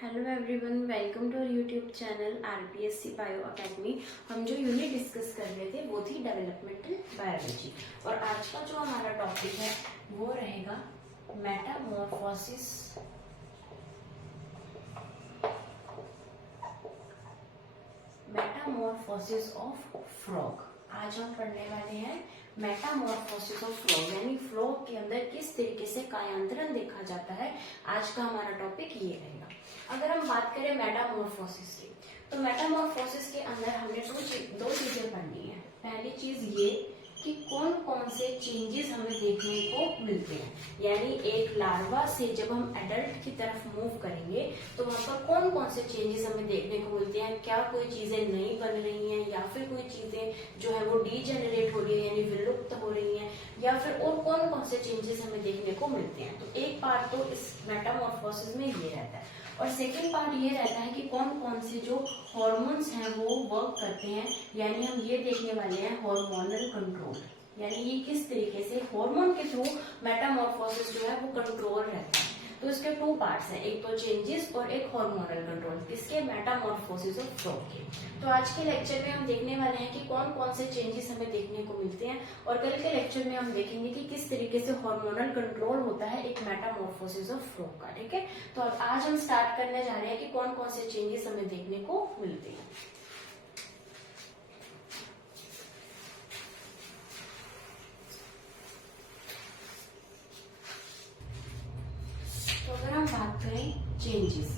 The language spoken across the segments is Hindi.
Hello everyone, welcome to our YouTube channel RPSC bio academy. हम जो यूनिट डिस्कस कर रहे थे वो थी डेवलपमेंटल बायोलॉजी, और आज का जो हमारा टॉपिक है वो रहेगा मेटामॉर्फोसिस ऑफ फ्रॉग। आज हम पढ़ने वाले हैं मेटामॉर्फोसिस ऑफ फ्रॉग, यानी फ्रॉग के अंदर किस तरीके से कायांतरण देखा जाता है। आज का हमारा टॉपिक ये रहेगा। अगर हम बात करें मेटामॉर्फोसिस की, तो मेटामॉर्फोसिस के अंदर हमने दो चीजें पढ़नी है। पहली चीज ये कि कौन कौन से चेंजेस हमें देखने को मिलते हैं, यानी एक लार्वा से जब हम एडल्ट की तरफ मूव करेंगे तो वहां पर कौन कौन से चेंजेस हमें देखने को मिलते हैं। क्या कोई चीजें नई बन रही हैं, या फिर कोई चीजें जो है वो डीजेनरेट हो रही है यानी विलुप्त हो रही हैं, या फिर और कौन कौन से चेंजेस हमें देखने को मिलते हैं। तो एक पार्ट तो इस मेटामॉर्फोसिस में ये रहता है, और सेकेंड पार्ट ये रहता है कि कौन कौन से जो हॉर्मोन्स हैं वो वर्क करते हैं, यानी हम ये देखने वाले हैं हार्मोनल कंट्रोल, यानी ये किस तरीके से हार्मोन के थ्रू मेटामॉर्फोसिस जो है वो कंट्रोल रहता है। तो इसके टू पार्ट्स हैं, एक तो चेंजेस और एक हार्मोनल कंट्रोल, किसके? मेटामॉर्फोसिस ऑफ फ्रॉग के। तो आज के लेक्चर में हम देखने वाले हैं कि कौन कौन से चेंजेस हमें देखने को मिलते हैं, और कल के लेक्चर में हम देखेंगे कि किस तरीके से हार्मोनल कंट्रोल होता है एक मेटामॉर्फोसिस ऑफ फ्रॉग का। ठीक है, तो आज हम स्टार्ट करने जा रहे हैं कि कौन कौन से चेंजेस हमें देखने को मिलते हैं। तो अगर हम बात करें चेंजेस,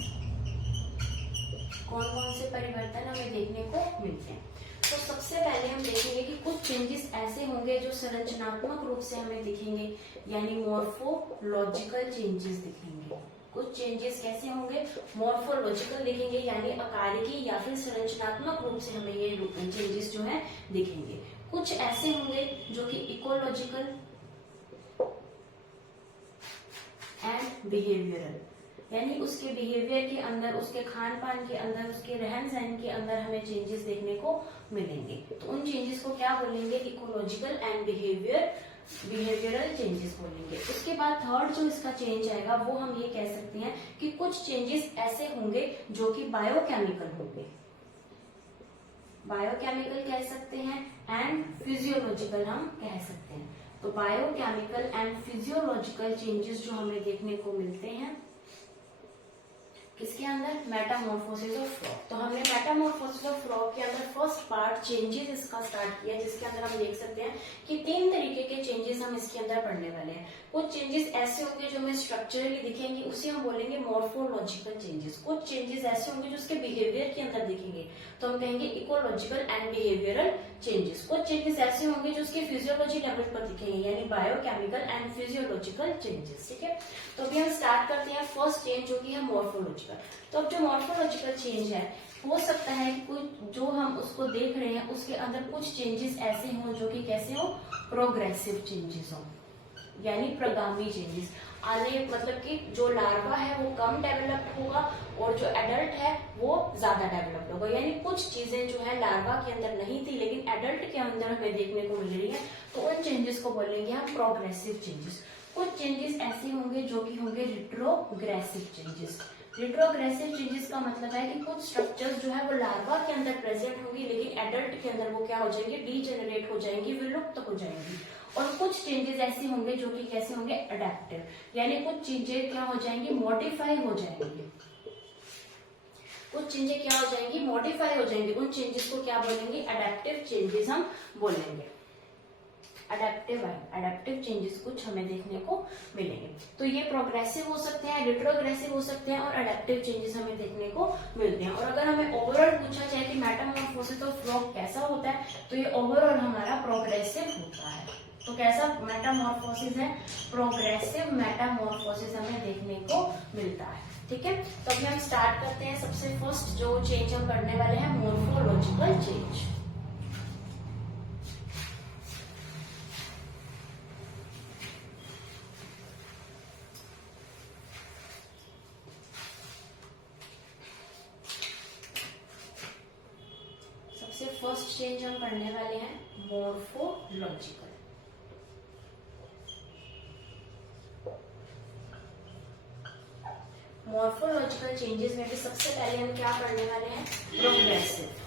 कौन कौन से परिवर्तन हमें देखने को मिलते हैं, तो सबसे पहले हम देखेंगे कि कुछ चेंजेस ऐसे होंगे जो संरचनात्मक रूप से हमें दिखेंगे, यानी मॉर्फोलॉजिकल चेंजेस दिखेंगे। कुछ चेंजेस कैसे होंगे? मॉर्फोलॉजिकल दिखेंगे, यानी आकारिकी या फिर संरचनात्मक रूप से हमें ये चेंजेस जो है दिखेंगे। कुछ ऐसे होंगे जो कि इकोलॉजिकल एंड बिहेवियरल, यानी उसके बिहेवियर के अंदर, उसके खान पान के अंदर, उसके रहन सहन के अंदर हमें चेंजेस देखने को मिलेंगे। तो उन चेंजेस को क्या बोलेंगे? इकोलॉजिकल एंड बिहेवियरल चेंजेस बोलेंगे। उसके बाद थर्ड जो इसका चेंज आएगा वो हम ये कह सकते हैं कि कुछ चेंजेस ऐसे होंगे जो कि बायोकेमिकल होंगे, बायोकेमिकल कह सकते हैं, एंड फिजियोलॉजिकल हम कह सकते हैं। तो बायोकेमिकल एंड फिजियोलॉजिकल चेंजेस जो हमें देखने को मिलते हैं किसके अंदर? Metamorphosis of frog. तो हमने मेटामॉर्फोसिस ऑफ फ्रॉग के अंदर फर्स्ट पार्ट चेंजेस इसका स्टार्ट किया, जिसके अंदर हम देख सकते हैं कि 3 तरीके के चेंजेस हम इसके अंदर पढ़ने वाले हैं। कुछ चेंजेस ऐसे होंगे जो हमें स्ट्रक्चरली दिखेंगे, उसे हम बोलेंगे मॉर्फोलॉजिकल चेंजेस। कुछ चेंजेस ऐसे होंगे जो उसके बिहेवियर के अंदर दिखेंगे, तो हम कहेंगे इकोलॉजिकल एंड बिहेवियरल चेंजेस। कुछ चेंजेस ऐसे होंगे जो उसके फिजियोलॉजी लेवल पर दिखेंगे, यानी बायोकेमिकल एंड फिजियोलॉजिकल चेंजेस। ठीक है, तो अभी हम स्टार्ट करते हैं फर्स्ट चेंज जो कि है मॉर्फोलॉजिकल। तो अब जो मॉर्फोलॉजिकल चेंज है, हो सकता है कि कोई जो हम उसको देख रहे हैं उसके अंदर कुछ चेंजेस ऐसे हों जो कि कैसे हो? प्रोग्रेसिव चेंजेस हो, यानी प्रगामी चेंजेस आने, मतलब कि जो लार्वा है वो कम डेवलप्ड होगा और जो एडल्ट है वो ज्यादा डेवलप्ड होगा। यानी कुछ चीजें जो है लार्वा के अंदर नहीं थी लेकिन एडल्ट के अंदर हमें देखने को मिल रही है, तो उन चेंजेस को बोलेंगे हम प्रोग्रेसिव चेंजेस। कुछ चेंजेस ऐसे होंगे जो कि होंगे रिट्रोग्रेसिव चेंजेस। रिट्रोग्रेसिव चेंजेस का मतलब है कि कुछ स्ट्रक्चर्स जो है वो लार्वा के अंदर प्रेजेंट होंगी लेकिन एडल्ट के अंदर वो क्या हो जाएंगे? डीजेनरेट हो जाएंगी, विलुप्त हो जाएंगी। और कुछ चेंजेस ऐसे होंगे जो कि कैसे होंगे? अडेप्टिव, यानी कुछ चीजें क्या हो जाएंगी? मॉडिफाई हो जाएंगी। कुछ चीजें क्या हो जाएंगी? मॉडिफाई हो जाएंगी। उन चेंजेस को क्या बोलेंगे? अडेप्टिव चेंजेस हम बोलेंगे। अडेप्टिव चेंजेस कुछ हमें देखने को मिलेंगे। तो ये प्रोग्रेसिव हो सकते हैं, रिट्रोग्रेसिव हो सकते हैं, और अडेप्टिव चेंजेस हमें देखने को मिलते हैं। और अगर हमें ओवरऑल पूछा जाए कि मेटामॉर्फोसिस ऑफ फ्रॉग कैसा होता है, तो ये ओवरऑल हमारा प्रोग्रेसिव होता है। तो कैसा मेटामॉर्फोसिस है? प्रोग्रेसिव मेटामॉर्फोसिस हमें देखने को मिलता है। ठीक है, तो अभी हम स्टार्ट करते हैं। सबसे फर्स्ट जो चेंज हम करने वाले हैं, मॉर्फोलॉजिकल चेंज। फर्स्ट चेंज हम पढ़ने वाले हैं मॉर्फोलॉजिकल। मॉर्फोलॉजिकल मॉर्फोलॉजिकल चेंजेस में भी सबसे पहले हम क्या पढ़ने वाले हैं, प्रोग्रेसिव।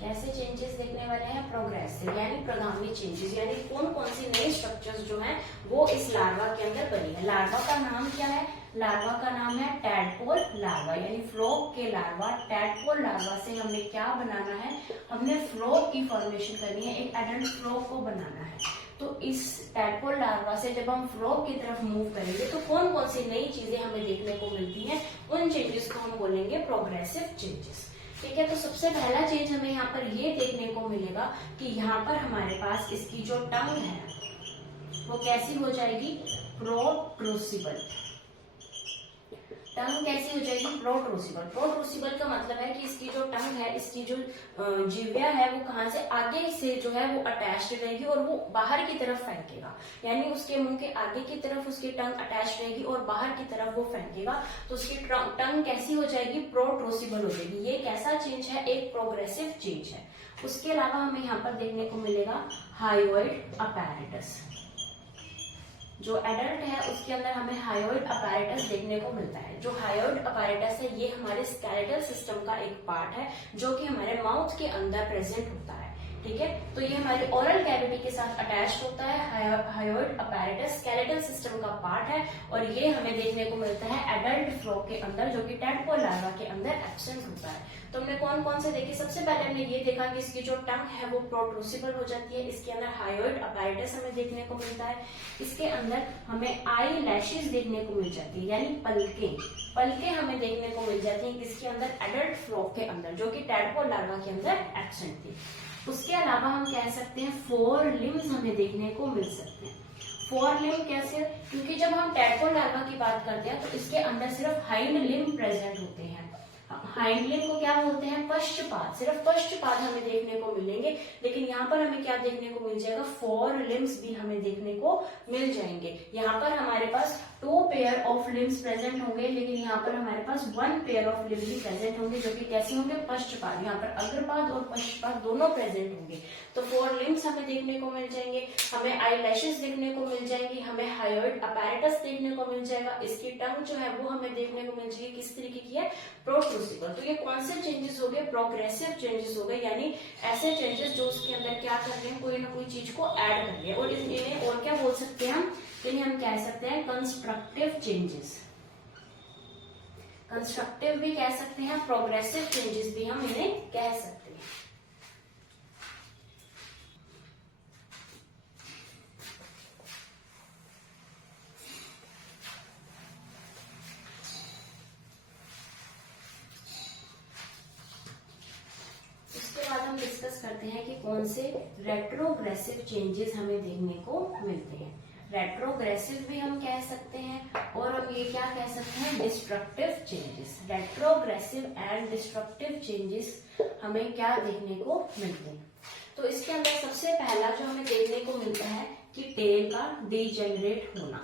कैसे चेंजेस देखने वाले हैं, प्रोग्रेसिव यानी प्रगामी चेंजेस, यानी कौन कौन सी नई स्ट्रक्चर्स जो हैं वो इस लार्वा के अंदर बनी है। लार्वा का नाम क्या है, लार्वा का नाम है टैडपोल लार्वा, यानी फ्रॉग के लार्वा। टैडपोल लार्वा से हमने क्या बनाना है, हमने फ्रॉग की फॉर्मेशन करनी है, एक एडल्ट फ्रॉग को बनाना है। तो इस टैडपोल लार्वा से जब हम फ्रॉग की तरफ मूव करेंगे तो कौन कौन सी नई चीजें हमें देखने को मिलती हैं, उन चेंजेस को हम बोलेंगे प्रोग्रेसिव चेंजेस। ठीक है, तो सबसे पहला चेंज हमें यहाँ पर ये देखने को मिलेगा कि यहाँ पर हमारे पास इसकी जो टंग है वो कैसी हो जाएगी, प्रोट्रूसिबल। टंग कैसी हो जाएगी, प्रोट्रूसिबल। प्रोट्रूसिबल का मतलब है कि इसकी जो टंग है, इसकी जो जिह्वा है वो कहाँ से आगे से जो है वो अटैच्ड रहेगी और वो बाहर की तरफ फेंकेगा, यानी उसके मुंह के आगे की तरफ उसकी टंग अटैच रहेगी और बाहर की तरफ वो फेंकेगा। तो उसकी टंग कैसी हो जाएगी, प्रोट्रूसिबल हो जाएगी। ये कैसा चेंज है, एक प्रोग्रेसिव चेंज है। उसके अलावा हमें यहाँ पर देखने को मिलेगा हायोइड अपैरेटस। जो एडल्ट है उसके अंदर हमें हायोइड अपैरेटस देखने को मिलता है। जो हायोइड अपैरेटस है ये हमारे स्केलेटल सिस्टम का एक पार्ट है जो कि हमारे माउथ के अंदर प्रेजेंट होता है। ठीक है, तो ये हमारी ओरल कैविटी के साथ अटैच होता है। हायोइड अपैरेटस स्केलेटल सिस्टम का पार्ट है और ये हमें देखने को मिलता है एडल्ट फ्रॉग के अंदर, जो कि टैडपोल लार्वा के अंदर एब्सेंट होता है। तो हमने कौन कौन से देखे, सबसे पहले हमने ये देखा कि इसकी जो टंग है वो प्रोट्रूसिबल हो जाती है, इसके अंदर हायोइड अपैरेटस हमें देखने को मिलता है, इसके अंदर हमें आई लैशेस देखने को मिल जाती है, यानी पलके हमें देखने को मिल जाती है किसके अंदर, एडल्ट फ्रॉग के अंदर, जो कि टैडपोल लार्वा के अंदर एब्सेंट थी। उसके अलावा हम कह सकते हैं फोर लिम्स हमें देखने को मिल सकते हैं। फोर लिम्ब कैसे, क्योंकि जब हम टैडपोल लार्वा की बात करते हैं तो इसके अंदर सिर्फ हाइंड लिम्ब प्रेजेंट होते हैं। हाइंड लिम्ब को क्या बोलते हैं, पश्चपाद, सिर्फ पश्चपाद हमें देखने को मिलेंगे। लेकिन यहाँ पर हमें क्या देखने को मिल जाएगा, फोर लिम्स भी हमें देखने को मिल जाएंगे। यहाँ पर हमारे पास 2 पेयर ऑफ लिम्स प्रेजेंट होंगे, लेकिन यहाँ पर हमारे पास 1 पेयर ऑफ लिम्स भी प्रेजेंट होंगे, जो कि कैसे होंगे, पश्चपाद। यहाँ पर अग्रपाद और पश्चपाद दोनों प्रेजेंट होंगे। तो 4 लिम्स हमें देखने को मिल जाएंगे, हमें आई लैशेस देखने को मिल जाएंगी, हमें हायोइड अपैरेटस देखने को मिल जाएगा, इसकी टंग जो है वो हमें देखने को मिल जाएगी, किस तरीके की है, प्रोट्रूसिबल। तो ये कौन से चेंजेस हो गए, प्रोग्रेसिव चेंजेस हो गए, यानी ऐसे चेंजेस जो उसके अंदर क्या कर रहे हैं, कोई ना कोई चीज को ऐड कर रहे हैं। और इन्हें और क्या बोल सकते हैं हम, इन्हें हम कह सकते हैं कंस्ट्रक्टिव चेंजेस। कंस्ट्रक्टिव भी कह सकते हैं, प्रोग्रेसिव चेंजेस भी हम इन्हें कह सकते हैं। डिस्कस करते हैं कि कौन से रेट्रोग्रेसिव चेंजेस हमें देखने को मिलते हैं। रेट्रोग्रेसिव भी हम कह सकते हैं और हम ये क्या कह सकते हैं, destructive changes. Retrogressive and destructive changes हमें क्या देखने को मिलते हैं। तो इसके अंदर सबसे पहला जो हमें देखने को मिलता है कि टेल का डीजेनरेट होना।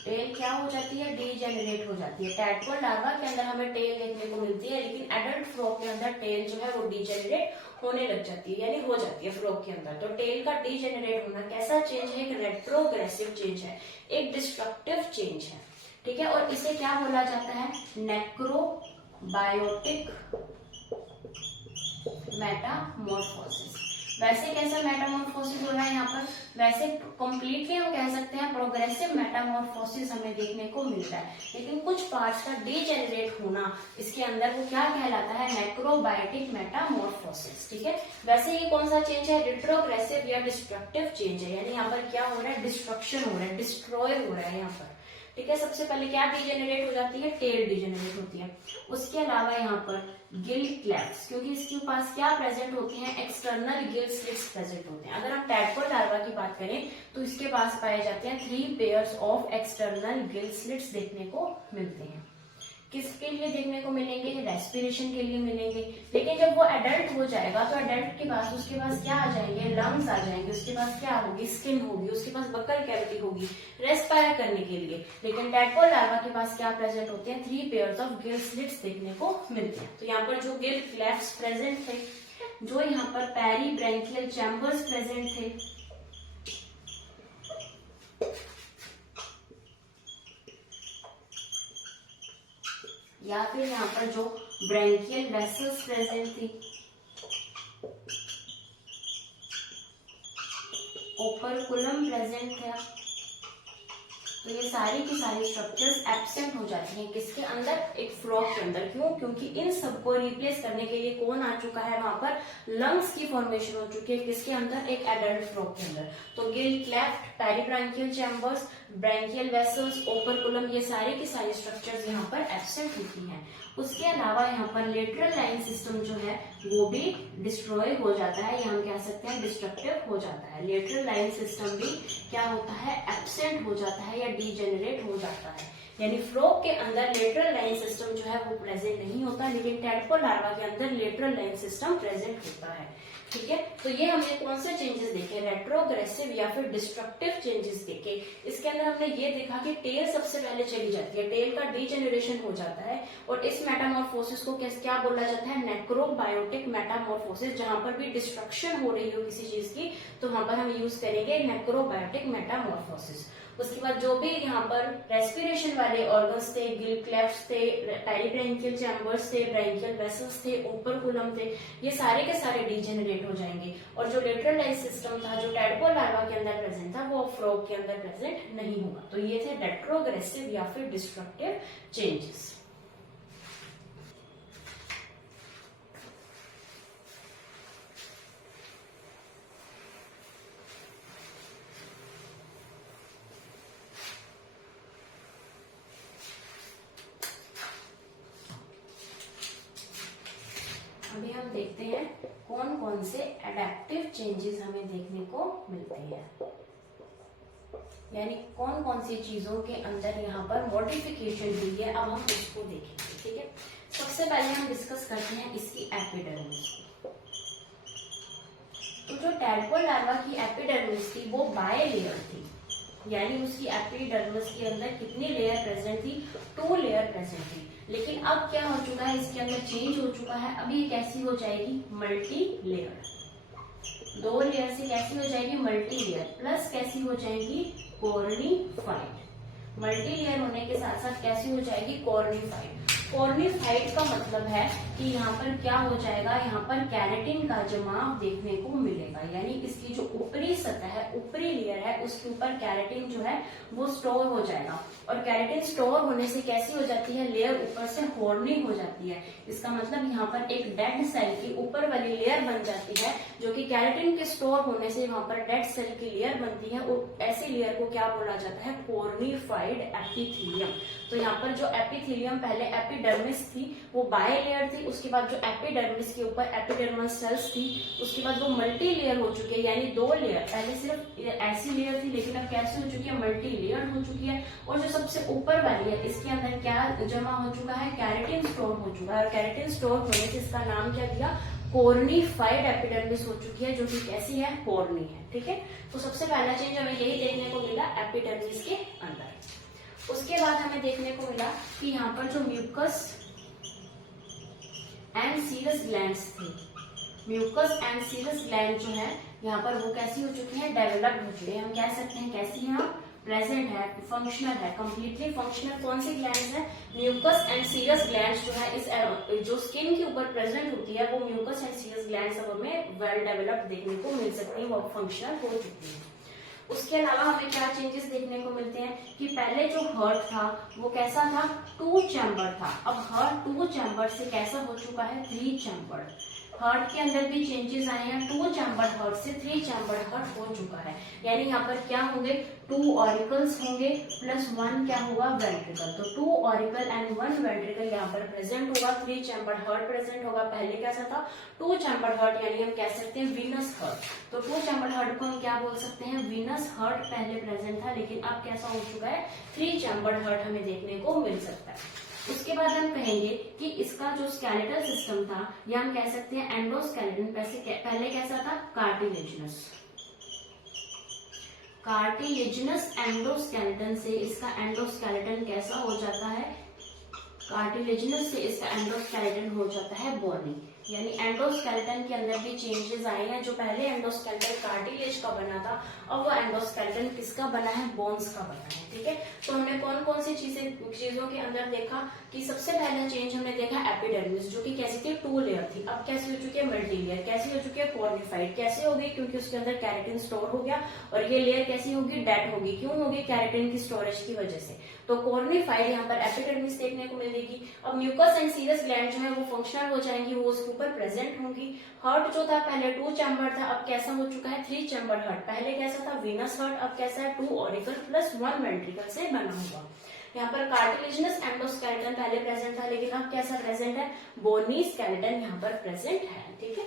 टेल क्या हो जाती है, डीजेनरेट हो जाती है। टैडपोल लार्वा के अंदर हमें टेल देखने को मिलती है, लेकिन एडल्ट फ्रॉग के अंदर टेल जो है वो डीजेनरेट होने लग जाती है, यानी हो जाती है फ्रॉग के अंदर। तो टेल का डीजेनरेट होना कैसा चेंज है, एक रेट्रोग्रेसिव चेंज है, एक डिस्ट्रक्टिव चेंज है। ठीक है, और इसे क्या बोला जाता है, नेक्रोबायोटिक मेटामॉर्फोसिस। वैसे कैसा मेटामॉर्फोसिस हो रहा है यहाँ पर, वैसे कंप्लीटली हम कह सकते हैं प्रोग्रेसिव मेटामॉर्फोसिस हमें देखने को मिलता है, लेकिन कुछ पार्ट्स का डीजेनरेट होना इसके अंदर वो क्या कहलाता है, नेक्रोबायोटिक मेटामॉर्फोसिस। ठीक है, वैसे ये कौन सा चेंज है, रेट्रोग्रेसिव या डिस्ट्रक्टिव चेंज है, यानी यहाँ पर क्या हो रहा है, डिस्ट्रक्शन हो रहा है, डिस्ट्रॉय हो रहा है यहाँ पर। ठीक है, सबसे पहले क्या डीजेनरेट हो जाती है, टेल डीजेनरेट होती है। उसके अलावा यहाँ पर गिल क्लेफ्ट्स, क्योंकि इसके पास क्या प्रेजेंट होते हैं, एक्सटर्नल गिल स्लिट्स प्रेजेंट होते हैं। अगर हम टैडपोल लार्वा की बात करें तो इसके पास पाए जाते हैं 3 pairs of external gill slits देखने को मिलते हैं। किसके लिए देखने को मिलेंगे, रेस्पिरेशन के लिए मिलेंगे। लेकिन जब वो एडल्ट हो जाएगा तो एडल्ट के पास उसके पास क्या आ जाएंगे, लंग्स आ जाएंगे, उसके पास क्या होगी, स्किन होगी, उसके पास बकल कैविटी होगी रेस्पायर करने के लिए। लेकिन टैडपोल लार्वा के पास क्या प्रेजेंट होते हैं, 3 पेयर्स ऑफ गिल स्लिट्स देखने को मिलते हैं। तो यहाँ पर जो गिल क्लेफ्ट्स प्रेजेंट थे, जो यहाँ पर पेरी ब्रैंकियल चैम्बर्स प्रेजेंट थे, या फिर यहाँ पर जो ब्रैंकियल वेसल्स प्रेजेंट थी, ओपर्कुलम प्रेजेंट था, तो ये सारी की सारी स्ट्रक्चर्स एब्सेंट हो जाती हैं किसके अंदर, एक फ्रॉग के अंदर। क्यों? क्योंकि इन सबको रिप्लेस करने के लिए कौन आ चुका है, वहां पर लंग्स की फॉर्मेशन हो चुकी है किसके अंदर, एक एडल्ट फ्रॉग के अंदर। तो gill cleft, peribranchial chambers, branchial vessels, operculum, ये सारी की सारी स्ट्रक्चर्स यहाँ पर एब्सेंट होती हैं। उसके अलावा यहाँ पर लेटरल लाइन सिस्टम जो है वो भी डिस्ट्रॉय हो जाता है, या हम कह सकते हैं डिस्ट्रक्टिव हो जाता है। लेटरल लाइन सिस्टम भी क्या होता है, एब्सेंट हो जाता है या डीजेनरेट हो जाता है। यानी फ्रॉग के अंदर लेटरल लाइन सिस्टम जो है वो प्रेजेंट नहीं होता, लेकिन टैडपोल लार्वा के अंदर लेटरल लाइन सिस्टम प्रेजेंट होता है। ठीक है, तो ये हमने कौन से चेंजेस देखे, रेट्रोग्रेसिव या फिर डिस्ट्रक्टिव चेंजेस देखे। इसके अंदर हमने ये देखा कि टेल सबसे पहले चली जाती है, टेल का डीजेनरेशन हो जाता है, और इस मेटामॉर्फोसिस को क्या बोला जाता है, नेक्रोबायोटिक मेटामॉर्फोसिस। जहां पर भी डिस्ट्रक्शन हो रही हो किसी चीज की तो वहां पर हम यूज करेंगे नेक्रोबायोटिक मेटामॉर्फोसिस। उसके बाद जो भी यहाँ पर रेस्पिरेशन वाले ऑर्गन्स थे, गिल क्लेफ्ट्स थे, पेरिब्रैंकियल चैम्बर्स थे, ब्रैंकियल वेसल्स थे, ओपर्कुलम थे, ये सारे के सारे डीजेनरेट हो जाएंगे। और जो लेटरल लाइन सिस्टम था जो टैडपोल लार्वा के अंदर प्रेजेंट था वो फ्रॉग के अंदर प्रेजेंट नहीं होगा। तो ये थे रेट्रोग्रेसिव या फिर डिस्ट्रक्टिव चेंजेस। अभी हम देखते हैं कौन कौन से एडेप्टिव चेंजेस हमें देखने को मिलते हैं, यानी कौन कौन सी चीजों के अंदर यहाँ पर मॉडिफिकेशन हुई है, अब हम उसको देखेंगे। ठीक है, सबसे पहले हम डिस्कस करते हैं इसकी एपिडर्मिस। तो जो टैडपोल लार्वा की एपिडर्मिस थी वो बायलेयर थी, यानी उसकी एपिडर्मिस के अंदर कितनी लेयर प्रेजेंट थी, 2 लेयर प्रेजेंट थी। लेकिन अब क्या हो चुका है, इसके अंदर चेंज हो चुका है, अब ये कैसी हो जाएगी, मल्टी लेयर। 2 लेयर से कैसी हो जाएगी, मल्टी लेयर, प्लस कैसी हो जाएगी, कॉर्निफाइड। मल्टी लेयर होने के साथ साथ कैसी हो जाएगी, कॉर्निफाइड। कॉर्निफाइड का मतलब है कि यहाँ पर क्या हो जाएगा, यहाँ पर कैरेटिन का जमाव देखने को मिलेगा, यानी इसकी जो ऊपरी सतह है, ऊपरी लेयर है, उसके ऊपर कैरेटिन जो है वो स्टोर हो जाएगा। और कैरेटिन स्टोर होने से कैसी हो जाती है, लेयर ऊपर से हॉर्नी हो जाती है। इसका मतलब यहाँ पर एक डेड सेल की ऊपर वाली लेयर बन जाती है, जो कि कैरेटिन के स्टोर होने से वहां पर डेड सेल की लेयर बनती है, और ऐसी लेयर को क्या बोला जाता है, कॉर्निफाइड एपिथेलियम। तो यहाँ पर जो एपिथेलियम पहले एपिडर्मिस थी वो बायलेयर थी, उसके बाद जो एपिडर्मिस के ऊपर एपिडर्मल सेल्स थी, उसके बाद वो मल्टी लेयर हो चुकी है, यानी 2 लेयर। पहले सिर्फ ऐसी लेयर थी, लेकिन अब कैसे हो चुकी है, मल्टी लेयर हो चुकी है। और जो सबसे ऊपर वाली है इसके अंदर क्या जमा हो चुका है, कैरेटिन स्टोर हो चुका है, और कैरेटिन स्टोर होने से इसका नाम क्या दिया, कॉर्निफाइड एपिडर्मिस हो चुकी है, जो कि कैसी है, कॉर्नी है। ठीक है, तो सबसे पहला चेंज हमें यही देखने को मिला एपिडर्मिस के अंदर। उसके बाद हमें देखने को मिला कि यहाँ पर जो म्यूकस एंड सीरस ग्लैंड्स थे, म्यूकस एंड सीरस ग्लैंड जो है यहाँ पर वो कैसी हो चुकी है, डेवलप्ड हो चुकी है। हम कह सकते हैं कैसी है, प्रेजेंट है, फंक्शनल है, कंप्लीटली फंक्शनल। कौन सी ग्लैंड्स है, म्यूकस एंड सीरस ग्लैंड्स जो है इस जो स्किन के ऊपर प्रेजेंट होती है वो म्यूकस एंड सीरस ग्लैंड्स अब हमें वेल डेवलप्ड देखने को मिल सकती है, वो फंक्शनल हो चुकी है। उसके अलावा हमें क्या चेंजेस देखने को मिलते हैं कि पहले जो हार्ट था वो कैसा था, 2 चैम्बर था, अब हार्ट 2 चैम्बर से कैसा हो चुका है, 3 चैम्बर। हार्ट के अंदर भी चेंजेस आए हैं, 2 चैम्बर हार्ट से 3 चैम्बर हार्ट हो चुका है, यानी यहाँ पर क्या होंगे, 2 ऑरिकल्स होंगे प्लस 1 क्या होगा, वेंट्रिकल। तो 2 ऑरिकल एंड 1 वेंट्रिकल यहाँ पर प्रेजेंट होगा, 3 चैम्बर हार्ट प्रेजेंट होगा। पहले कैसा था, 2 चैम्बर हार्ट, यानी हम कह सकते हैं वीनस हार्ट। तो 2 चैम्बर हार्ट को हम क्या बोल सकते हैं, वीनस हार्ट पहले प्रेजेंट था, लेकिन अब कैसा हो चुका है, 3 चैम्बर हार्ट हमें देखने को मिल सकता है। उसके बाद हम कहेंगे कि इसका जो स्केलेटल सिस्टम था, या हम कह सकते हैं एंडोस्केलेटन, पहले कैसा था, कार्टिलेजिनस। कार्टिलेजिनस एंडोस्केलेटन से इसका एंडोस्केलेटन कैसा हो जाता है, कार्टिलेजिनस से इसका एंडोस्केलेटन हो जाता है बोनी। यानी एंडोस्केलेटन के अंदर भी चेंजेस आए हैं। जो पहले एंडोस्केलेटन कार्टिलेज का बना था, अब वो एंडोस्केलेटन किसका बना है, बोन्स का बना है। ठीक है, तो हमने कौन कौन सी चीजों के अंदर देखा कि सबसे पहला चेंज हमने देखा एपिडर्मिस, जो कि कैसी थी, 2 लेयर थी, अब कैसी हो चुकी है, मल्टी लेयर। कैसी हो चुकी है, कॉर्निफाइड। कैसे होगी, क्योंकि उसके अंदर कैरेटिन स्टोर हो गया, और ये लेयर कैसी होगी, डेड होगी। क्यों होगी, कैरेटिन की स्टोरेज की वजह से। तो कॉर्निफाइड यहाँ पर एपिडर्मिस देखने को मिलेगी। अब म्यूकस एंड सीरस ग्लैंड जो है वो फंक्शनल हो जाएंगी, वो उसके ऊपर प्रेजेंट होंगी। हार्ट जो था पहले 2 चैम्बर था, अब कैसा हो चुका है, 3 चैम्बर हार्ट। पहले कैसा था, वीनस हार्ट, अब कैसा है, 2 ऑरिकल प्लस 1 वेंट्रिकल से बना हुआ। यहाँ पर कार्टिलेजिनस एंडोस्केलेटन पहले प्रेजेंट था, लेकिन अब कैसा प्रेजेंट है, बोनी स्केलेटन यहाँ पर प्रेजेंट है। ठीक है,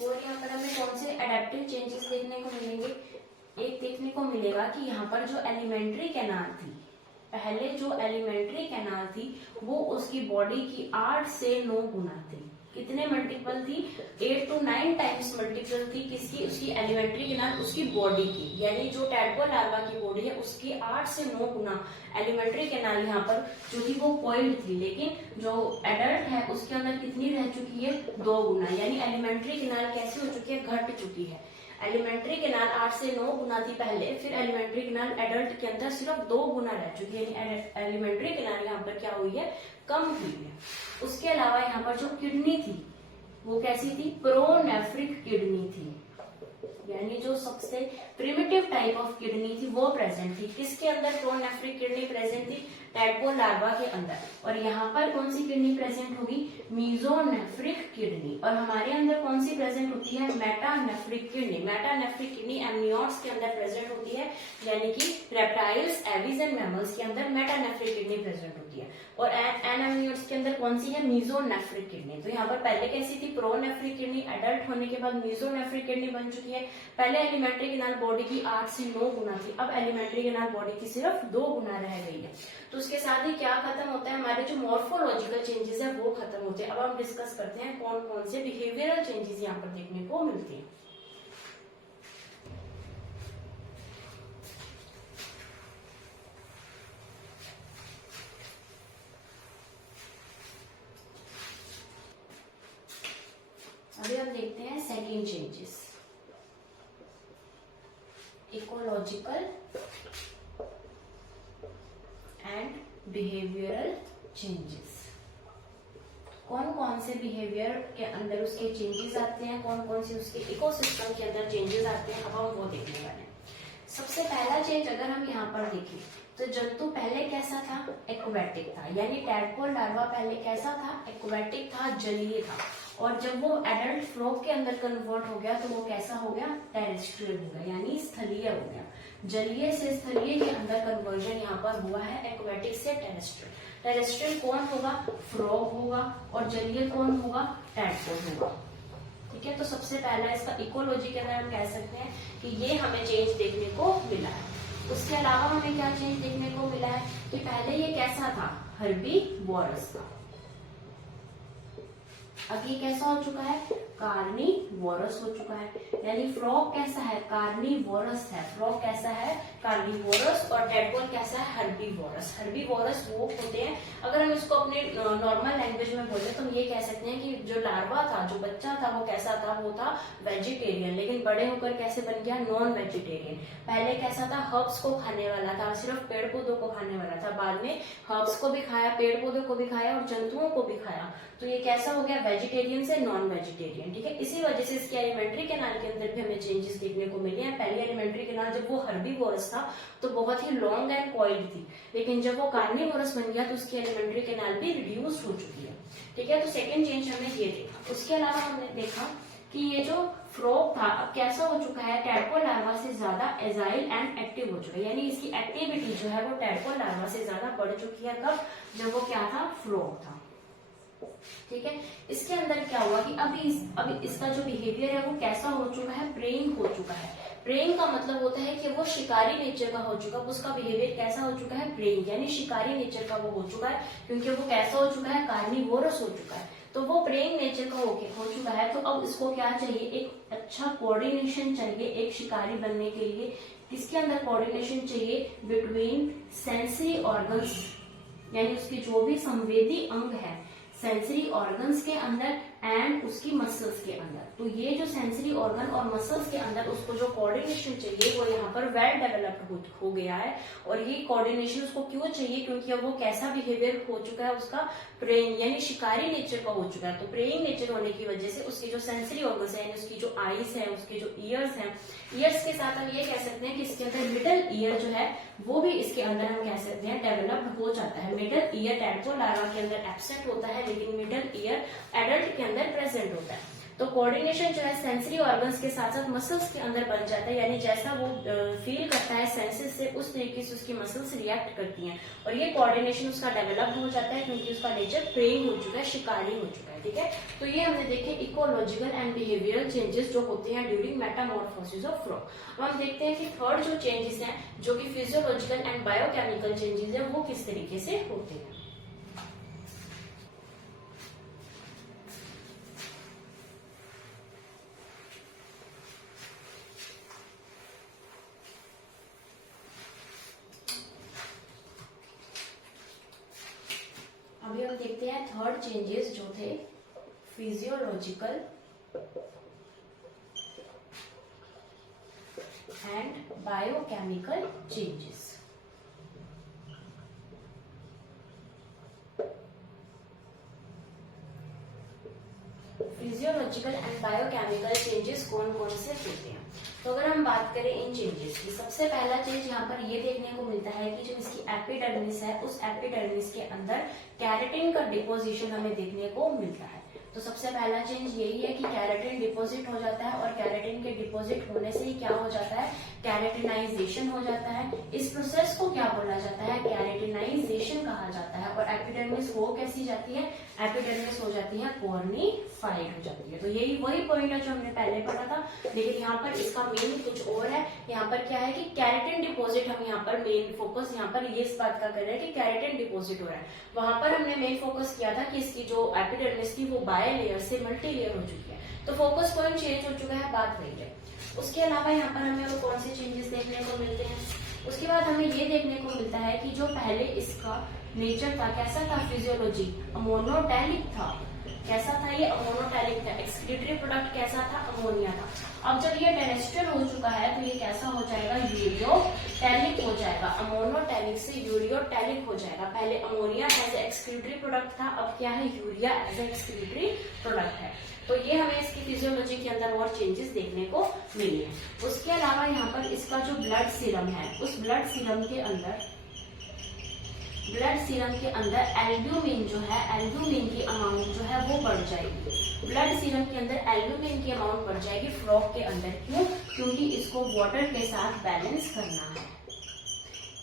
और यहाँ पर हमें कौन से एडेप्टिव चेंजेस देखने को मिलेंगे। एक देखने को मिलेगा कि यहाँ पर जो एलिमेंट्री कैनाल थी, पहले जो एलिमेंट्री कैनाल थी वो उसकी बॉडी की 8 से 9 गुना थी। कितने मल्टीपल थी, 8 to 9 टाइम्स मल्टीपल थी किसकी, उसकी एलिमेंट्री कैनाल, उसकी बॉडी की। यानी जो टैडपोल लार्वा की बॉडी है उसकी 8 से 9 गुना एलिमेंट्री कैनाल यहाँ पर जो थी वो कोइल्ड थी, लेकिन जो एडल्ट है उसके अंदर कितनी रह चुकी है, 2 गुना। यानी एलिमेंट्री कैनाल कैसी हो चुकी है, घट चुकी है। एलिमेंट्री कैनाल 8 से 9 गुना थी पहले, फिर एलिमेंट्री कैनाल एडल्ट के अंदर सिर्फ 2 गुना रह चुकी है। यानी एलिमेंट्री कैनाल यहाँ पर क्या हुई है, कम हुई है। उसके अलावा यहाँ पर जो किडनी थी वो कैसी थी, प्रोनेफ्रिक किडनी थी। यानी जो सबसे प्रिमिटिव टाइप ऑफ किडनी थी वो प्रेजेंट थी। किसके अंदर प्रोनेफ्रिक किडनी प्रेजेंट थी, टैडपोल लार्वा के अंदर। और यहाँ पर कौन सी किडनी प्रेजेंट होगी, मीजोनेफ्रिक किडनी। और हमारे अंदर कौन सी प्रेजेंट होती है, metanephric kidney. Metanephric kidney amniotes के अंदर प्रेजेंट होती है, यानी कि रेप्टाइल्स, एविज एंड मैमल्स के अंदर मेटानेफ्रिक किडनी प्रेजेंट होती है। और एनामियोट्स के अंदर कौन सी है, मीजोनेफ्रिक किडनी। तो यहाँ पर पहले कैसी थी, प्रोनेफ्रिक किडनी, एडल्ट होने के बाद मीजोनेफ्रिक किडनी बन चुकी है। पहले एलिमेंट्री कैनाल बॉडी की 8 से 9 गुना थी, अब एलिमेंट्री कैनाल बॉडी की सिर्फ 2 गुना रह गई है। तो उसके साथ ही क्या खत्म होता है, हमारे जो मॉर्फोलॉजिकल चेंजेस है वो खत्म होते हैं। अब हम डिस्कस करते हैं कौन कौन से बिहेवियरल चेंजेस यहाँ पर देखने को मिलते हैं। अभी हम देखते हैं second changes, ecological and behavioural changes. कौन कौन से बिहेवियर के अंदर उसके चेंजेस आते हैं, कौन कौन से उसके इकोसिस्टम के अंदर चेंजेस आते हैं, अब हम वो देखने वाले हैं। सबसे पहला चेंज अगर हम यहाँ पर देखें तो जंतु पहले कैसा था, एक्वेटिक था। यानी टैडपोल लार्वा पहले कैसा था, एक्वेटिक था, जलीय था। और जब वो एडल्ट फ्रॉग के अंदर कन्वर्ट हो गया तो वो कैसा हो गया, टेरेस्ट्रियल हो गया, यानी स्थलीय हो गया। जलीय से स्थलीय के अंदर कन्वर्जन यहाँ पर हुआ है, एक्वेटिक से टेरेस्ट्रियल। टेरेस्ट्रियल कौन होगा, फ्रॉग होगा, और जलीय कौन होगा, टैडपोल होगा। ठीक है, तो सबसे पहला इसका इकोलॉजी के अंदर हम कह सकते हैं कि ये हमें चेंज देखने को मिला है। उसके अलावा हमें क्या चेंज देखने को मिला है कि पहले ये कैसा था, हर्बीवोरस था, अब ये कैसा हो चुका है, कार्निवोरस हो चुका है। यानी फ्रॉग कैसा है, कार्निवोरस है, फ्रॉग कैसा है, कार्निवोरस, और टैडपोल कैसा है, हर्बीवोरस। हर्बीवोरस वो होते हैं, अगर हम इसको अपने नॉर्मल लैंग्वेज में बोले तो हम ये कह सकते हैं कि जो लार्वा था, जो बच्चा था, वो कैसा था, वो था वेजिटेरियन, लेकिन बड़े होकर कैसे बन गया, नॉन वेजिटेरियन। पहले कैसा था, हर्ब्स को खाने वाला था, सिर्फ पेड़ पौधों को खाने वाला था, बाद में हर्ब्स को भी खाया, पेड़ पौधों को भी खाया, और जंतुओं को भी खाया। तो ये कैसा हो गया, वेजिटेरियन से नॉन वेजिटेरियन। ठीक है, इसी वजह से इसके एलिमेंट्री कैनाल के अंदर भी हमें चेंजेस देखने को मिले हैं। पहले एलिमेंट्री कैनाल जब वो हर्बीवोरस था तो बहुत ही लॉन्ग एंड कॉइल्ड थी, लेकिन जब वो कार्निवोरस बन गया तो उसकी एलिमेंट्री कैनाल भी रिड्यूस हो चुकी है। ठीक है, तो सेकेंड चेंज हमने ये देखा। उसके अलावा हमने देखा कि ये जो फ्रॉग था अब कैसा हो चुका है, टैडपोल लार्वा से ज्यादा एजाइल एंड एक्टिव हो चुका है। यानी इसकी एक्टिविटी जो है वो टैडपोल लार्वा से ज्यादा बढ़ चुकी है। कब, जब वो क्या था, फ्रॉग था। ठीक है, इसके अंदर क्या हुआ कि अभी इसका जो बिहेवियर है वो कैसा हो चुका है, प्रेइंग हो चुका है। प्रेइंग का मतलब होता है कि वो शिकारी नेचर का हो चुका है, उसका बिहेवियर कैसा हो चुका है, प्रेइंग, यानी शिकारी नेचर का वो हो चुका है, क्योंकि वो कैसा हो चुका है, कार्निवोरस हो चुका है। तो वो प्रेइंग नेचर का हो चुका है। तो अब इसको क्या चाहिए, एक अच्छा कोऑर्डिनेशन चाहिए एक शिकारी बनने के लिए। किसके अंदर कोऑर्डिनेशन चाहिए, बिटवीन सेंसरी ऑर्गन्स, यानी उसके जो भी संवेदी अंग है सेंसरी ऑर्गन्स के अंदर एंड उसकी मसल्स के अंदर। तो ये जो सेंसरी ऑर्गन और मसल्स के अंदर उसको जो कोऑर्डिनेशन चाहिए वो यहाँ पर वेल डेवलप्ड हो गया है। और ये कोऑर्डिनेशन उसको क्यों चाहिए, क्योंकि अब वो कैसा बिहेवियर हो चुका है उसका, प्रेइंग यानी शिकारी नेचर का हो चुका है। तो प्रेइंग नेचर होने की वजह से उसकी जो सेंसरी ऑर्गन्स है, उसकी जो आईज है, उसके जो ईयर्स हैं, ईयर्स के साथ हम ये कह सकते हैं कि इसके अंदर मिडल ईयर जो है वो भी इसके अंदर हम कह सकते हैं डेवलप्ड हो जाता है। मिडल ईयर टैडपोल लार्वा के अंदर एब्सेंट होता है, लेकिन मिडल ईयर एडल्ट के अंदर प्रेजेंट होता है। तो कोऑर्डिनेशन जो है सेंसरी ऑर्गन्स के साथ साथ मसल्स के अंदर बन जाता है, यानी जैसा वो फील करता है सेंसेस से उस तरीके से उसकी मसल्स रिएक्ट करती हैं। और ये कोऑर्डिनेशन उसका डेवलप हो जाता है क्योंकि उसका नेचर प्रेइंग हो चुका है, शिकारी हो चुका है। ठीक है, तो ये हमने देखे इकोलॉजिकल एंड बिहेवियरल चेंजेस जो होते हैं ड्यूरिंग मेटामॉर्फोसिस ऑफ फ्रॉग। अब हम देखते हैं कि थर्ड जो चेंजेस हैं जो कि फिजियोलॉजिकल एंड बायोकेमिकल चेंजेस है वो किस तरीके से होते हैं। अभी हम देखते हैं थर्ड चेंजेस जो थे physiological and biochemical changes. Physiological and biochemical changes कौन कौन से होते हैं। तो अगर हम बात करें इन चेंजेस की, सबसे पहला चेंज यहाँ पर ये देखने को मिलता है कि जो इसकी एपिडर्मिस है उस एपिडर्मिस के अंदर कैरेटिन का डिपोजिशन हमें देखने को मिलता है। तो सबसे पहला चेंज यही है कि कैरेटिन डिपोजिट हो जाता है और कैरेटिन के डिपोजिट होने से ही क्या हो जाता है, कैरेटिनाइजेशन हो जाता है। इस प्रोसेस को क्या बोला जाता है, कैरेटिनाइजेशन कहा जाता है। और एपिडर्मिस हो कैसी जाती है, एपिडर्मिस हो जाती है कॉर्निफाइड हो जाती है। तो यही वही पॉइंट है जो हमने पहले पढ़ा था, लेकिन यहाँ पर इसका मेन कुछ और है। यहाँ पर क्या है कि कैरेटिन डिपोजिट, हम यहाँ पर मेन फोकस यहाँ पर ये इस बात का कर रहे हैं कि कैरेटिन डिपोजिट हो रहा है। वहां पर हमने मेन फोकस किया था कि इसकी जो एपिडर्मिस थी वो बाय लेयर से मल्टी लेयर हो चुकी है। तो फोकस पॉइंट चेंज हो चुका है, बात वही है। उसके अलावा यहाँ पर हमें और कौन से चेंजेस देखने को मिलते हैं, उसके बाद हमें ये देखने को मिलता है कि जो पहले इसका नेचर था कैसा था, फिजियोलॉजी मोनोटैलिक था। कैसा था ये, अमोनोटैलिक था। एक्सक्रीटरी प्रोडक्ट कैसा था, अमोनिया था। अब जब ये टेरेस्ट्रियल हो चुका है तो ये कैसा हो जाएगा, यूरियोटैलिक हो जाएगा। अमोनोटैलिक से यूरियोटैलिक हो जाएगा। पहले अमोनिया एज एक्सक्रीटरी प्रोडक्ट था, अब क्या है, यूरिया एज एक्सक्रीटरी प्रोडक्ट है। तो ये हमें इसकी फिजियोलॉजी के अंदर और चेंजेस देखने को मिले हैं। उसके अलावा यहाँ पर इसका जो ब्लड सीरम है, उस ब्लड सीरम के अंदर एल्ब्यूमिन जो है, एल्ब्यूमिन की अमाउंट जो है वो बढ़ जाएगी। ब्लड सीरम के अंदर एल्ब्यूमिन की अमाउंट बढ़ जाएगी फ्रॉग के अंदर। क्यों, क्योंकि इसको वाटर के साथ बैलेंस करना है।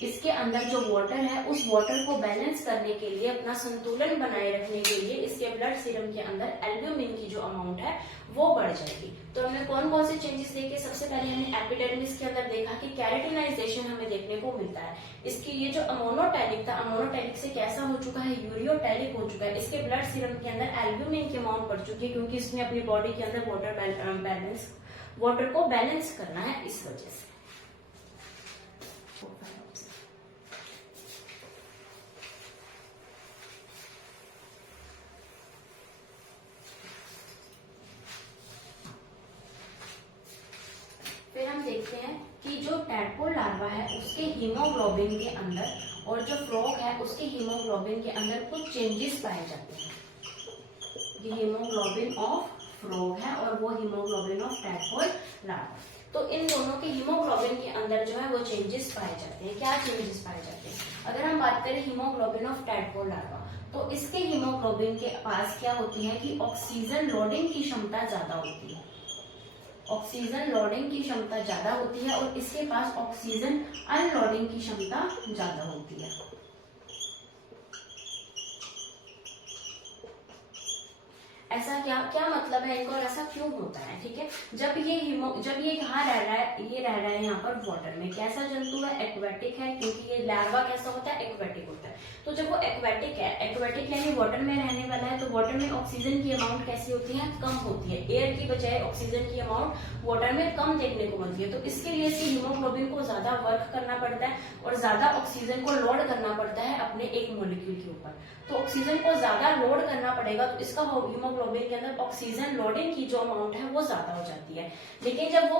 इसके अंदर जो वाटर है उस वाटर को बैलेंस करने के लिए, अपना संतुलन बनाए रखने के लिए इसके ब्लड सीरम के अंदर एल्ब्यूमिन की जो अमाउंट है वो बढ़ जाएगी। तो हमने कौन कौन से चेंजेस देखे, सबसे पहले हमने एपिडर्मिस के अंदर देखा कि कैरेटिनाइजेशन हमें देखने को मिलता है। इसकी ये जो अमोनोटैलिक था, अमोनोटैलिक से कैसा हो चुका है, यूरियोटैलिक हो चुका है। इसके ब्लड सीरम के अंदर एल्ब्यूमिन की अमाउंट बढ़ चुकी है क्योंकि इसने अपनी बॉडी के अंदर वाटर को बैलेंस करना है, इस वजह से। फिर हम देखते हैं कि जो टैडपोल लार्वा है उसके हीमोग्लोबिन के अंदर और जो फ्रॉग है उसके हीमोग्लोबिन के अंदर कुछ चेंजेस पाए जाते हैं। ये हीमोग्लोबिन ऑफ फ्रॉग है और वो हीमोग्लोबिन ऑफ टैडपोल लार्वा। तो इन दोनों के हीमोग्लोबिन के अंदर जो है वो चेंजेस पाए जाते हैं। क्या चेंजेस पाए जाते हैं, अगर हम बात करें हीमोग्लोबिन ऑफ टैडपोल लार्वा, तो इसके हीमोग्लोबिन के पास क्या होती है कि ऑक्सीजन लोडिंग की क्षमता ज्यादा होती है। ऑक्सीजन लोडिंग की क्षमता ज्यादा होती है और इसके पास ऑक्सीजन अनलोडिंग की क्षमता ज्यादा होती है। ऐसा क्या क्या मतलब है इनका और ऐसा क्यों होता है, ठीक है। जब ये यहाँ रह रहा है, ये रह रहा है यहाँ पर वाटर में, कैसा जंतु है, एक्वेटिक है, क्योंकि ये लार्वा कैसा होता है, एक्वेटिक होता है। तो जब वो एक्वेटिक है, एक्वेटिक यानी वाटर में रहने वाला है, तो वाटर में ऑक्सीजन की अमाउंट कैसी होती है, कम होती है। एयर की बजाय ऑक्सीजन की अमाउंट वाटर में कम देखने को मिलती है। तो इसके लिए हीमोग्लोबिन को ज्यादा वर्क करना पड़ता है और ज्यादा ऑक्सीजन को लोड करना पड़ता है अपने एक मॉलिक्यूल के ऊपर। तो ऑक्सीजन को ज्यादा लोड करना पड़ेगा, तो इसका हीमोग्लोबिन के अंदर ऑक्सीजन लोडिंग की जो अमाउंट है वो ज्यादा हो जाती है। लेकिन जब वो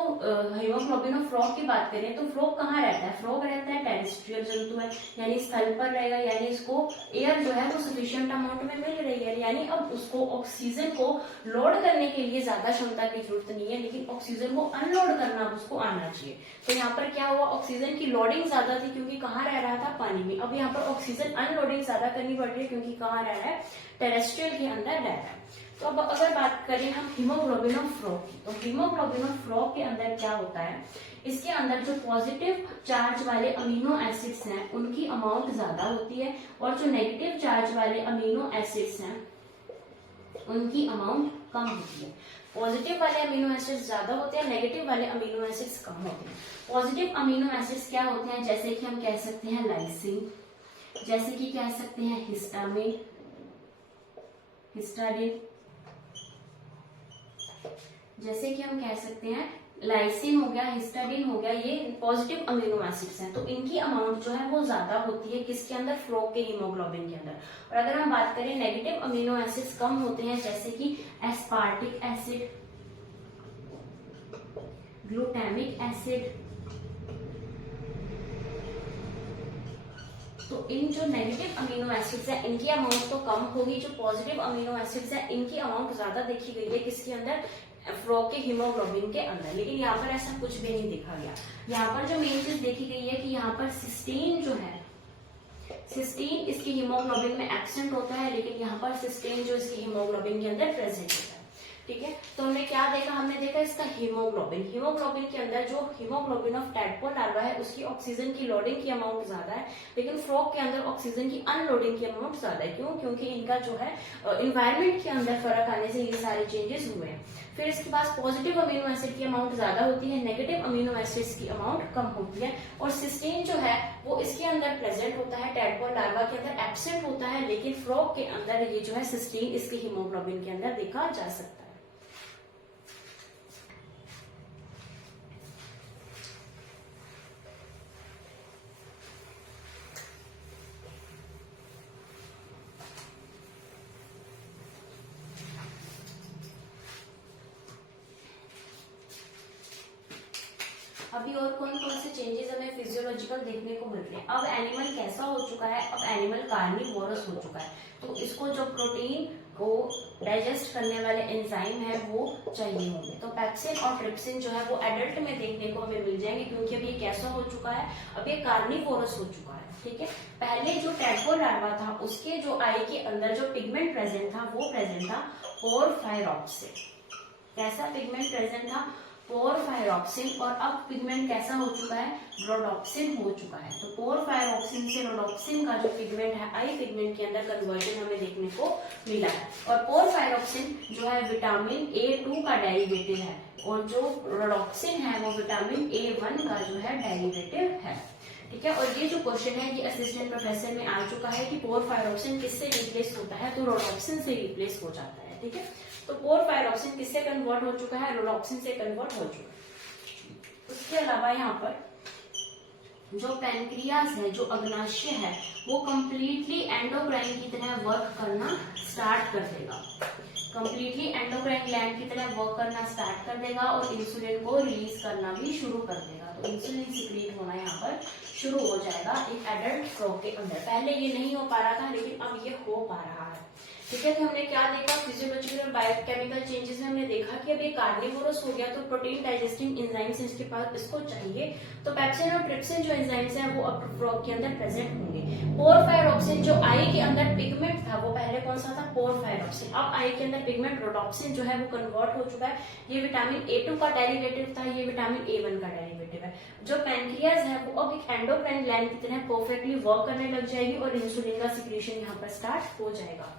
हीमोग्लोबिन ऑफ फ्रॉग की बात करें तो फ्रॉग कहाँ रहता है, फ्रॉग रहता है टेरेस्ट्रियल जंतु है, यानी स्थल पर रहेगा, यानी इसको एयर जो है वो सफिशिएंट अमाउंट में मिल रही है, यानी अब उसको ऑक्सीजन को लोड करने के लिए ज्यादा क्षमता की जरूरत नहीं है, लेकिन ऑक्सीजन को अनलोड करना अब उसको आना चाहिए। तो यहाँ पर क्या हुआ, ऑक्सीजन की लोडिंग ज्यादा थी क्योंकि कहाँ रह रहा था, पानी में। अब यहाँ पर ऑक्सीजन अनलोडिंग ज्यादा करनी पड़ रही है क्योंकि कहाँ रह रहा है, टेरेस्ट्रियल के अंदर रह रहा है। तो अब अगर बात करें हम हीमोग्लोबिन ऑफ फ्रॉग की, तो हीमोग्लोबिन ऑफ फ्रॉग के अंदर क्या होता है, इसके अंदर जो पॉजिटिव चार्ज वाले अमीनो एसिड्स हैं उनकी अमाउंट ज्यादा होती है, और जो नेगेटिव चार्ज वाले अमीनो एसिड्स हैं उनकी अमाउंट कम होती है। पॉजिटिव वाले अमीनो एसिड्स ज्यादा होते हैं, नेगेटिव वाले अमीनो एसिड्स कम होते हैं। पॉजिटिव अमीनो एसिड्स क्या होते हैं, जैसे कि हम कह सकते हैं लाइसिन, जैसे कि कह सकते हैं हिस्टामिन, हिस्टाडिन, जैसे कि हम कह सकते हैं लाइसिन हो गया, हिस्टाडिन हो गया, ये पॉजिटिव अमीनो एसिड्स हैं। तो इनकी अमाउंट जो है वो ज्यादा होती है किसके अंदर, फ्रॉग के हीमोग्लोबिन के अंदर। और अगर हम बात करें नेगेटिव अमीनो एसिड्स कम होते हैं, जैसे कि एस्पार्टिक एसिड, ग्लूटामिक एसिड, तो इन जो नेगेटिव अमीनो एसिड्स है इनकी अमाउंट तो कम होगी, जो पॉजिटिव अमीनो एसिड्स है इनकी अमाउंट ज्यादा देखी गई है किसके अंदर, फ्रॉग के हीमोग्लोबिन के अंदर। लेकिन यहाँ पर ऐसा कुछ भी नहीं देखा गया। यहाँ पर जो मेन चीज देखी गई है कि यहाँ पर सिस्टीन जो है, सिस्टीन इसके हीमोग्लोबिन में एब्सेंट होता है, लेकिन यहाँ पर सिस्टीन जो इसके हीमोग्लोबिन के अंदर प्रेजेंट होता है, ठीक है। तो हमने क्या देखा, हमने देखा इसका हीमोग्लोबिन, हीमोग्लोबिन के अंदर जो हीमोग्लोबिन ऑफ टैडपोल लार्वा है उसकी ऑक्सीजन की लोडिंग की अमाउंट ज्यादा है, लेकिन फ्रॉग के अंदर ऑक्सीजन की अनलोडिंग की अमाउंट ज्यादा है। क्यों, क्योंकि इनका जो है इन्वायरमेंट के अंदर फर्क आने से ये सारे चेंजेस हुए हैं। फिर इसके पास पॉजिटिव अमीनो एसिड की अमाउंट ज्यादा होती है, नेगेटिव अमीनो एसिड्स की अमाउंट कम होती है, और सिस्टीन जो है वो इसके अंदर प्रेजेंट होता है, टैडपोल लार्वा के अंदर एब्सेंट होता है, लेकिन फ्रॉग के अंदर ये जो है सिस्टीन इसके हीमोग्लोबिन के अंदर देखा जा सकता है। अभी और कौन कौन से चेंजेस हमें फिजियोलॉजिकल देखने को मिलते हैं। अब एनिमल कैसा हो चुका है, अब एनिमल कार्निवोरस हो चुका है, तो इसको जो प्रोटीन को डाइजेस्ट करने वाले एंजाइम है वो चाहिए होंगे। तो पैप्सिन और ट्रिप्सिन जो है वो एडल्ट में देखने को हमें मिल जाएंगे, क्योंकि अब ये कैसा हो चुका है, अब ये कार्निवोरस हो चुका है, ठीक है। पहले जो टैडपोल लार्वा था उसके जो आई के अंदर जो पिगमेंट प्रेजेंट था वो प्रेजेंट था पोरफायरोप्सिन। कैसा पिगमेंट प्रेजेंट था, पोरफायरोप्सिन, और अब पिगमेंट कैसा हो चुका है, रोडोप्सिन हो चुका है। तो पोरफायरोप्सिन से रोडोप्सिन का जो पिगमेंट है आई पिगमेंट के अंदर कन्वर्जन हमें देखने को मिला है। और पोरफायरोप्सिन जो है विटामिन A2 का डेरिवेटिव है, और जो रोडोप्सिन है वो विटामिन A1 का जो है डेरिवेटिव है, ठीक है। और ये जो क्वेश्चन है ये असिस्टेंट प्रोफेसर में आ चुका है कि पोरफायरोप्सिन किससे रिप्लेस होता है, तो रोडोप्सिन से रिप्लेस हो जाता है, ठीक है। तो पोरफायरोप्सिन किससे कन्वर्ट हो चुका है, रोडोप्सिन से कन्वर्ट हो चुका है। उसके अलावा यहाँ पर जो पैनक्रियाज है, जो अग्नाशय है, वो कंप्लीटली एंडोक्राइन की तरह वर्क करना स्टार्ट कर देगा, कंप्लीटली एंडोक्राइन ग्लैंड की तरह वर्क करना स्टार्ट कर देगा, और इंसुलिन को रिलीज करना भी शुरू कर देगा। तो इंसुलिन सिक्रीट होना यहाँ पर शुरू हो जाएगा एक एडल्ट फ्रॉग के अंदर। पहले ये नहीं हो पा रहा था, लेकिन अब ये हो पा रहा है, ठीक है। तो हमने क्या देखा, फिजियोलॉजिकल और बायोकेमिकल चेंजेस में हमने देखा कि अब ये कार्निवोरस हो गया, तो प्रोटीन डाइजेस्टिंग एंजाइम्स इसके पास इसको चाहिए, तो पैप्सिन और ट्रिप्सिन जो एंजाइम्स हैं वो अब फ्रॉग के अंदर प्रेजेंट होंगे। पोरफायरोप्सिन जो आई के अंदर पिगमेंट था वो पहले कौन सा था, पोरफायरोप्सिन, अब आई के अंदर पिगमेंट रोडोप्सिन जो है वो कन्वर्ट हो चुका है। ये विटामिन A2 का डेरिवेटिव था, ये विटामिन A1 का डेरिवेटिव है। जो पैनक्रियाज है वो अब एक एंडोक्राइन ग्लैंड की तरह परफेक्टली वर्क करने लग जाएगी, और इंसुलिन का सिक्रीशन यहाँ पर स्टार्ट हो जाएगा।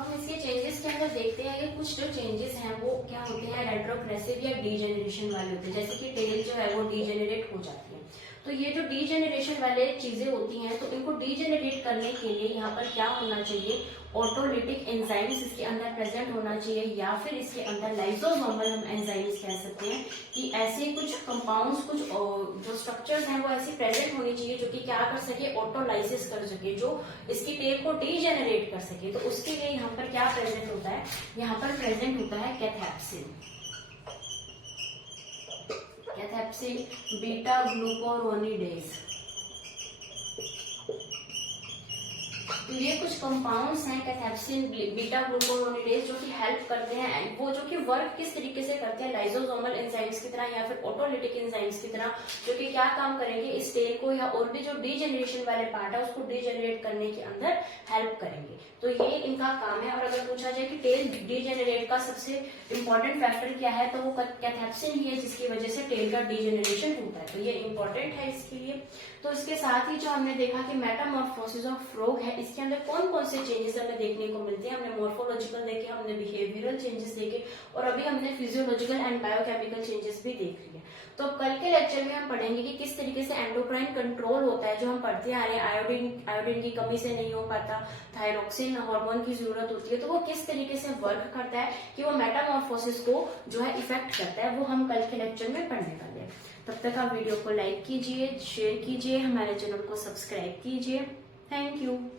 तो हम इसके चेंजेस के अंदर देखते हैं कि कुछ जो चेंजेस हैं वो क्या होते हैं, रेट्रोग्रेसिव या डीजेनरेशन वाले होते हैं, जैसे कि टेल जो है वो डीजेनरेट हो जाती है। तो ये जो डीजेनरेशन वाले चीजें होती हैं, तो इनको डीजेनरेट करने के लिए यहाँ पर क्या होना चाहिए, ऑटोलिटिक एंजाइम्स इसके अंदर प्रेजेंट होना चाहिए, या फिर इसके अंदर लाइसोसोमल हम एंजाइम्स कह सकते हैं कि ऐसे कुछ कंपाउंड्स, कुछ जो स्ट्रक्चर्स हैं वो ऐसी प्रेजेंट होनी चाहिए जो कि क्या कर सके, ऑटोलाइसिस कर सके, जो इसकी टेल को डीजेनरेट कर सके। तो उसके लिए यहाँ पर क्या प्रेजेंट होता है, यहाँ पर प्रेजेंट होता है कैथेप्सिन, कैथेप्सिन बीटा ग्लूकोरोनिडेज। तो ये कुछ कंपाउंड्स हैं कैथेप्सिन बीटा ग्लूकोरोनिडेज जो कि हेल्प करते हैं, वो जो कि वर्क किस तरीके से करते हैं, लाइसोसोमल एंजाइम्स की तरह या फिर ऑटोलिटिक एंजाइम्स की तरह, जो कि क्या काम करेंगे, इस टेल को या और भी जो डीजेनरेशन वाले पार्ट है उसको डीजेनरेट करने के अंदर हेल्प करेंगे। तो ये इनका काम है। और अगर पूछा जाए कि टेल डीजेनरेट का सबसे इंपॉर्टेंट फैक्टर क्या है, तो वो कैथेप्सिन ही है, जिसकी वजह से टेल का डीजेनरेशन होता है। तो ये इंपॉर्टेंट है इसके लिए। तो इसके साथ ही जो हमने देखा कि मेटामॉर्फोसिस ऑफ फ्रॉग है, इसके अंदर कौन कौन से चेंजेस हमें देखने को मिलते हैं। हमने मॉर्फोलॉजिकल देखे, हमने बिहेवियरल चेंजेस देखे, और अभी हमने फिजियोलॉजिकल एंड बायोकेमिकल चेंजेस भी देख लिए। तो कल के लेक्चर में हम पढ़ेंगे कि किस तरीके से एंडोक्राइन कंट्रोल होता है, जो हम पढ़ते आ रहे हैं, आयोडीन की कमी से नहीं हो पाता, थायरोक्सिन हार्मोन की जरूरत होती है, तो वो किस तरीके से वर्क करता है कि वो मेटामॉर्फोसिस को जो है इफेक्ट करता है, वो हम कल के लेक्चर में पढ़ने वाले हैं। तब तक आप वीडियो को लाइक कीजिए, शेयर कीजिए, हमारे चैनल को सब्सक्राइब कीजिए। Thank you.